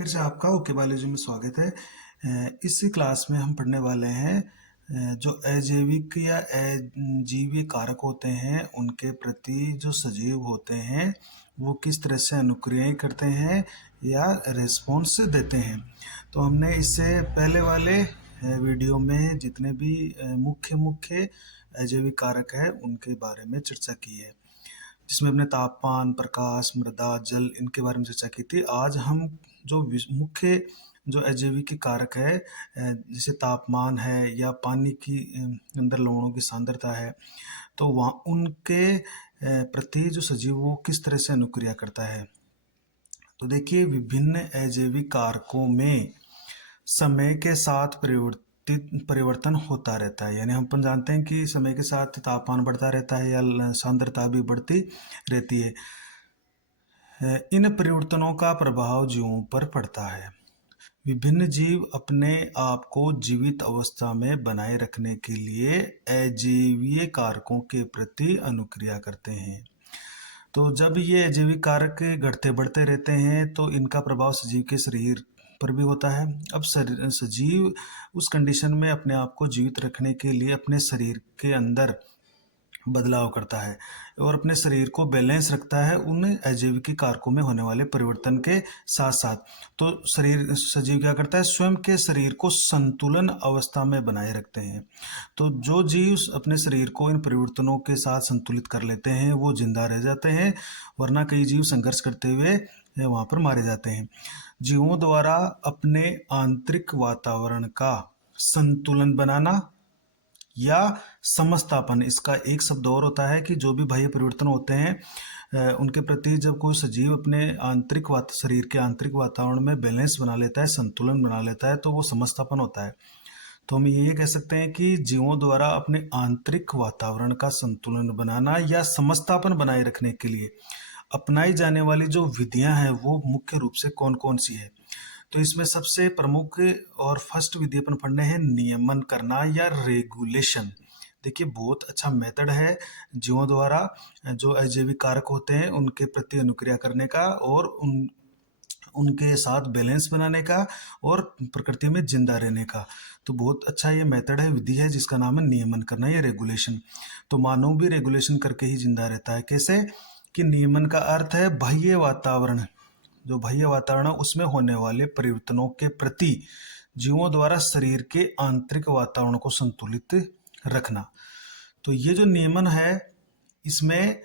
फिर से आपका ओके बायोलॉजी में स्वागत है। इस क्लास में हम पढ़ने वाले हैं जो अजैविक या अजीवीय कारक होते हैं उनके प्रति जो सजीव होते हैं वो किस तरह से अनुक्रियाएं करते हैं या रिस्पॉन्स देते हैं। तो हमने इससे पहले वाले वीडियो में जितने भी मुख्य मुख्य अजैविक कारक हैं उनके बारे में चर्चा की है, जिसमें हमने तापमान, प्रकाश, मृदा, जल इनके बारे में चर्चा की थी। आज हम जो मुख्य जो अजैविक कारक है जैसे तापमान है या पानी की अंदर लवणों की सांद्रता है, तो वहाँ उनके प्रति जो सजीव वो किस तरह से अनुक्रिया करता है। तो देखिए, विभिन्न अजैविक कारकों में समय के साथ परिवर्तन होता रहता है। यानी हम अपन जानते हैं कि समय के साथ तापमान बढ़ता रहता है या सांद्रता भी बढ़ती रहती है। इन परिवर्तनों का प्रभाव जीवों पर पड़ता है। विभिन्न जीव अपने आप को जीवित अवस्था में बनाए रखने के लिए अजैवीय कारकों के प्रति अनुक्रिया करते हैं। तो जब ये अजैविक कारक घटते बढ़ते रहते हैं तो इनका प्रभाव सजीव के शरीर पर भी होता है। अब सजीव उस कंडीशन में अपने आप को जीवित रखने के लिए अपने शरीर के अंदर बदलाव करता है और अपने शरीर को बैलेंस रखता है उन अजैविक कारकों में होने वाले परिवर्तन के साथ साथ। तो शरीर सजीव क्या करता है, स्वयं के शरीर को संतुलन अवस्था में बनाए रखते हैं। तो जो जीव अपने शरीर को इन परिवर्तनों के साथ संतुलित कर लेते हैं वो जिंदा रह जाते हैं, वरना कई जीव संघर्ष करते हुए वहां पर मारे जाते हैं। जीवों द्वारा अपने आंतरिक वातावरण का संतुलन बनाना या समस्थापन, इसका एक शब्द और होता है कि जो भी बाह्य परिवर्तन होते हैं उनके प्रति जब कोई सजीव अपने शरीर के आंतरिक वातावरण में बैलेंस बना लेता है, संतुलन बना लेता है, तो वो समस्थापन होता है। तो हम ये कह सकते हैं कि जीवों द्वारा अपने आंतरिक वातावरण का संतुलन बनाना या समस्थापन बनाए रखने के लिए अपनाई जाने वाली जो विधियां हैं वो मुख्य रूप से कौन कौन सी है। तो इसमें सबसे प्रमुख और फर्स्ट विधि अपन पढ़ने हैं नियमन करना या रेगुलेशन। देखिए, बहुत अच्छा मेथड है जीवों द्वारा जो अजैविक कारक होते हैं उनके प्रति अनुक्रिया करने का और उनके साथ बैलेंस बनाने का और प्रकृति में जिंदा रहने का। तो बहुत अच्छा ये मेथड है, विधि है, जिसका नाम है नियमन करना या रेगुलेशन। तो मानव भी रेगुलेशन करके ही जिंदा रहता है। कैसे कि नियमन का अर्थ है बाह्य वातावरण, जो बाह्य वातावरण है उसमें होने वाले परिवर्तनों के प्रति जीवों द्वारा शरीर के आंतरिक वातावरण को संतुलित रखना। तो ये जो नियमन है इसमें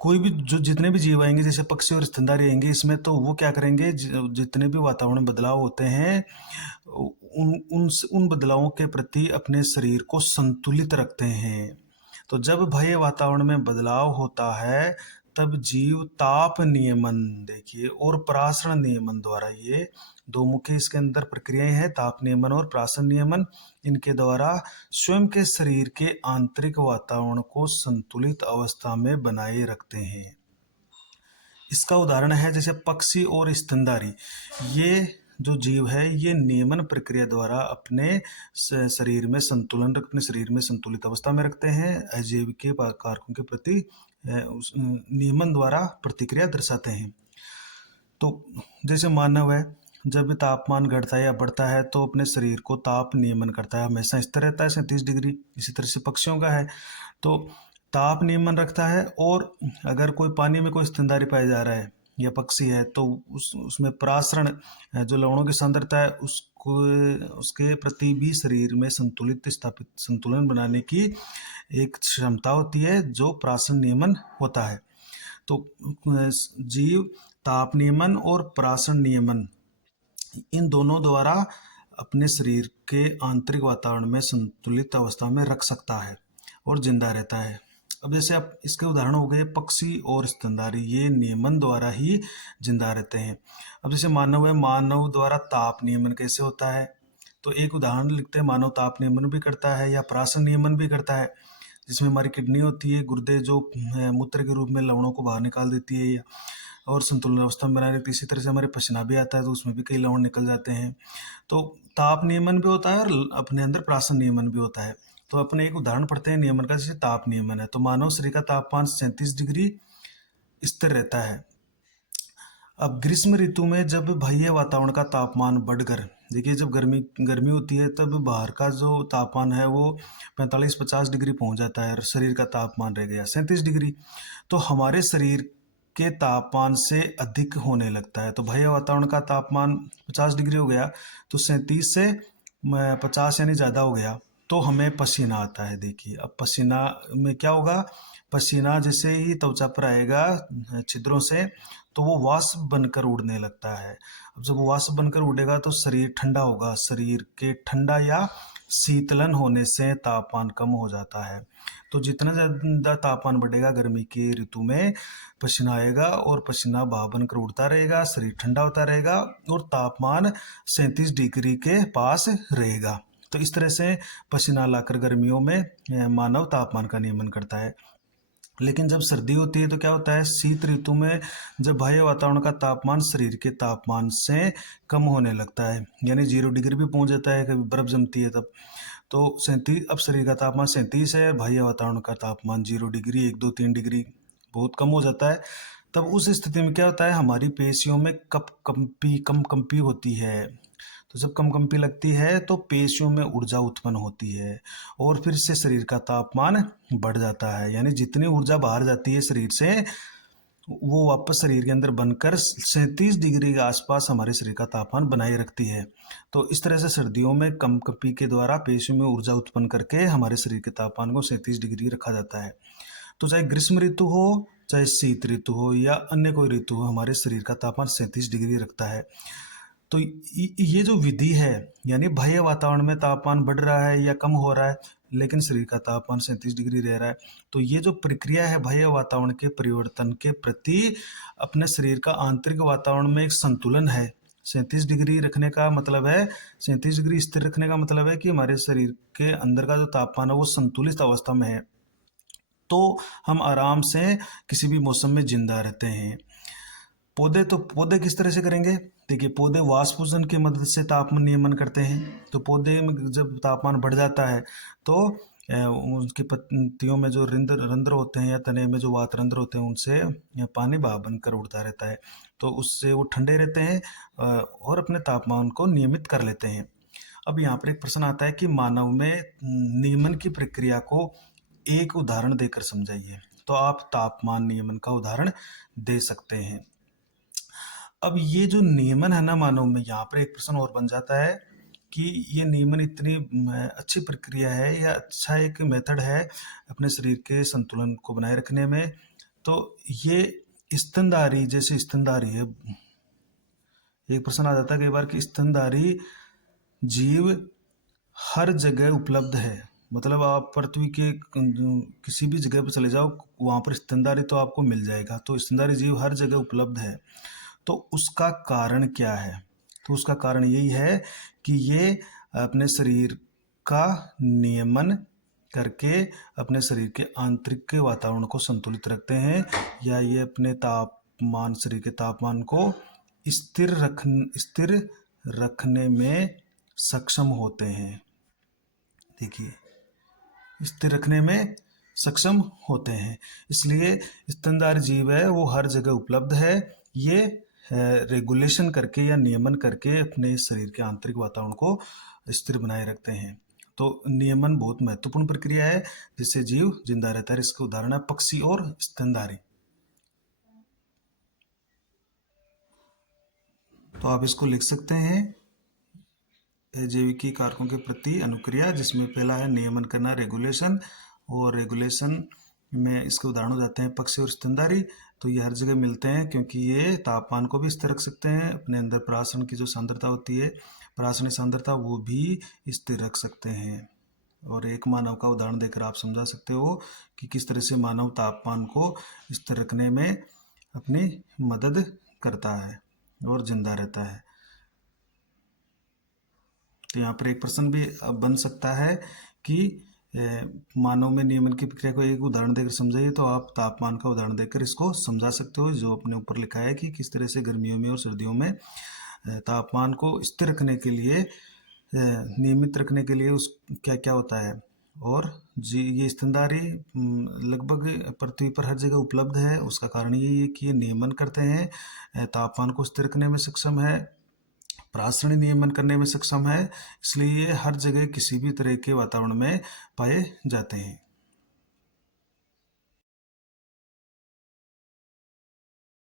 कोई भी जो जितने भी जीव आएंगे, जैसे पक्षी और स्तनधारी आएंगे, इसमें तो वो क्या करेंगे, जितने भी वातावरण में बदलाव होते हैं उन बदलावों के प्रति अपने शरीर को संतुलित रखते हैं। तो जब बाह्य वातावरण में बदलाव होता है तब जीव ताप नियमन, देखिए, और प्रासरण नियमन द्वारा, ये दो मुख्य इसके अंदर प्रक्रियाएं हैं, ताप नियमन और प्रासरण नियमन, इनके द्वारा स्वयं के शरीर के आंतरिक वातावरण को संतुलित अवस्था में बनाए रखते हैं। इसका उदाहरण है जैसे पक्षी और स्तनधारी, ये जो जीव है ये नियमन प्रक्रिया द्वारा अपने शरीर में संतुलित अवस्था में रखते हैं, अजैविक कारकों के प्रति उस नियमन द्वारा प्रतिक्रिया दर्शाते हैं। तो जैसे मानव है, जब भी तापमान घटता है या बढ़ता है तो अपने शरीर को ताप नियमन करता है, हमेशा स्थिर रहता है 37 डिग्री। इसी तरह से पक्षियों का है, तो ताप नियमन रखता है। और अगर कोई पानी में कोई स्तनधारी पाया जा रहा है या पक्षी है तो उसमें प्रासरण, जो लवणों की सांद्रता है उसके प्रति भी शरीर में संतुलन बनाने की एक क्षमता होती है, जो प्रासरण नियमन होता है। तो जीव ताप नियमन और प्रासरण नियमन इन दोनों द्वारा अपने शरीर के आंतरिक वातावरण में संतुलित अवस्था में रख सकता है और जिंदा रहता है। अब जैसे आप इसके उदाहरण हो गए पक्षी और स्तनधारी, ये नियमन द्वारा ही जिंदा रहते हैं। अब जैसे मानव है, मानव द्वारा ताप नियमन कैसे होता है, तो एक उदाहरण लिखते हैं। मानव ताप नियमन भी करता है या प्रासरण नियमन भी करता है, जिसमें हमारी किडनी होती है, गुर्दे, जो मूत्र के रूप में लवणों को बाहर निकाल देती है और संतुलन अवस्था में बनाए रखती है। इसी तरह से हमारे पसीना भी आता है तो उसमें भी कई लवण निकल जाते हैं। तो ताप नियमन भी होता है और अपने अंदर प्रासरण नियमन भी होता है। तो अपने एक उदाहरण पढ़ते हैं नियमन का, जैसे ताप नियमन है। तो मानव शरीर का तापमान 37 डिग्री स्थिर रहता है। अब ग्रीष्म ऋतु में जब बाह्य वातावरण का तापमान बढ़कर, देखिए जब गर्मी होती है तब बाहर का जो तापमान है वो 45-50 डिग्री पहुंच जाता है और शरीर का तापमान रह गया 37 डिग्री, तो हमारे शरीर के तापमान से अधिक होने लगता है। तो बाह्य वातावरण का तापमान 50 डिग्री हो गया, तो 37 से 50 यानी ज़्यादा हो गया, तो हमें पसीना आता है। देखिए अब पसीना में क्या होगा, पसीना जैसे ही त्वचा पर आएगा छिद्रों से, तो वो वाष्प बनकर उड़ने लगता है। अब जब वो वाष्प बनकर उड़ेगा तो शरीर ठंडा होगा, शरीर के ठंडा या शीतलन होने से तापमान कम हो जाता है। तो जितना ज़्यादा तापमान बढ़ेगा गर्मी की ऋतु में, पसीना आएगा और पसीना भाप बनकर उड़ता रहेगा, शरीर ठंडा होता रहेगा और तापमान 37 डिग्री के पास रहेगा। तो इस तरह से पसीना लाकर गर्मियों में मानव तापमान का नियमन करता है। लेकिन जब सर्दी होती है तो क्या होता है, शीत ऋतु में जब बाह्य वातावरण का तापमान शरीर के तापमान से कम होने लगता है, यानी 0 डिग्री भी पहुंच जाता है, कभी बर्फ जमती है तब। तो 37, अब शरीर का तापमान 37 है, बाह्य वातावरण का तापमान 0 डिग्री, 1, 2, 3 डिग्री बहुत कम हो जाता है। तब उस स्थिति में क्या होता है, हमारी पेशियों में कम कंपी होती है। तो जब कम कंपी लगती है तो पेशियों में ऊर्जा उत्पन्न होती है और फिर से शरीर का तापमान बढ़ जाता है। यानी जितनी ऊर्जा बाहर जाती है शरीर से, वो वापस शरीर के अंदर बनकर 37 डिग्री के आसपास हमारे शरीर का तापमान बनाए रखती है। तो इस तरह से सर्दियों में कम कंपी के द्वारा पेशियों में ऊर्जा उत्पन्न करके हमारे शरीर के तापमान को 37 डिग्री रखा जाता है। तो चाहे ग्रीष्म ऋतु हो, चाहे शीत ऋतु हो या अन्य कोई ऋतु हो, हमारे शरीर का तापमान 37 डिग्री रखता है। तो ये जो विधि है, यानी बाह्य वातावरण में तापमान बढ़ रहा है या कम हो रहा है लेकिन शरीर का तापमान 37 डिग्री रह रहा है, तो ये जो प्रक्रिया है बाह्य वातावरण के परिवर्तन के प्रति अपने शरीर का आंतरिक वातावरण में एक संतुलन है। 37 डिग्री रखने का मतलब है, 37 डिग्री स्थिर रखने का मतलब है कि हमारे शरीर के अंदर का जो तापमान है वो संतुलित अवस्था में है, तो हम आराम से किसी भी मौसम में जिंदा रहते हैं। पौधे किस तरह से करेंगे, देखिए पौधे वाष्पोषण की मदद से तापमान नियमन करते हैं। तो पौधे में जब तापमान बढ़ जाता है तो उसकी पत्तियों में जो रंध्र होते हैं या तने में जो वात रंध्र होते हैं उनसे पानी भाप बनकर उड़ता रहता है, तो उससे वो ठंडे रहते हैं और अपने तापमान को नियमित कर लेते हैं। अब यहाँ पर एक प्रश्न आता है कि मानव में नियमन की प्रक्रिया को एक उदाहरण देकर समझाइए। तो आप तापमान नियमन का उदाहरण दे सकते हैं। अब ये जो नियमन है ना मानव में, यहाँ पर एक प्रश्न और बन जाता है कि ये नियमन इतनी अच्छी प्रक्रिया है या अच्छा एक मेथड है अपने शरीर के संतुलन को बनाए रखने में। तो ये स्तनधारी, जैसे स्तनधारी है, एक प्रश्न आ जाता है कई बार कि स्तनधारी जीव हर जगह उपलब्ध है। मतलब आप पृथ्वी के किसी भी जगह पर चले जाओ, वहाँ पर स्तनधारी तो आपको मिल जाएगा। तो स्तनधारी जीव हर जगह उपलब्ध है, तो उसका कारण क्या है? तो उसका कारण यही है कि ये अपने शरीर का नियमन करके अपने शरीर के आंतरिक के वातावरण को संतुलित रखते हैं, या ये अपने तापमान, शरीर के तापमान को स्थिर रखने में सक्षम होते हैं। देखिए स्थिर रखने में सक्षम होते हैं, इसलिए स्तनधारी जीव है वो हर जगह उपलब्ध है। ये रेगुलेशन करके या नियमन करके अपने शरीर के आंतरिक वातावरण को स्थिर बनाए रखते हैं। तो नियमन बहुत महत्वपूर्ण प्रक्रिया है जिससे जीव जिंदा रहता है। इसका उदाहरण है पक्षी और स्तनधारी। तो आप इसको लिख सकते हैं, अजैविकी कारकों के प्रति अनुक्रिया, जिसमें पहला है नियमन करना, रेगुलेशन, और रेगुलेशन में इसके उदाहरण हो जाते हैं पक्षी और स्तनधारी। तो ये हर जगह मिलते हैं क्योंकि ये तापमान को भी स्थिर रख सकते हैं, अपने अंदर पराशरण की जो सांद्रता होती है, पराशरणीय सांद्रता, वो भी स्थिर रख सकते हैं। और एक मानव का उदाहरण देकर आप समझा सकते हो कि किस तरह से मानव तापमान को स्थिर रखने में अपनी मदद करता है और जिंदा रहता है। तो यहाँ पर एक प्रश्न भी बन सकता है कि मानव में नियमन की प्रक्रिया को एक उदाहरण देकर समझाइए। तो आप तापमान का उदाहरण देकर इसको समझा सकते हो, जो अपने ऊपर लिखा है कि किस तरह से गर्मियों में और सर्दियों में तापमान को स्थिर रखने के लिए, नियमित रखने के लिए उस क्या क्या होता है। और जी ये स्तनधारी लगभग पृथ्वी पर हर जगह उपलब्ध है। उसका कारण यही है कि ये नियमन करते हैं, तापमान को स्थिर करने में सक्षम है, प्रासरण नियमन करने में सक्षम है, इसलिए ये हर जगह किसी भी तरह के वातावरण में पाए जाते हैं।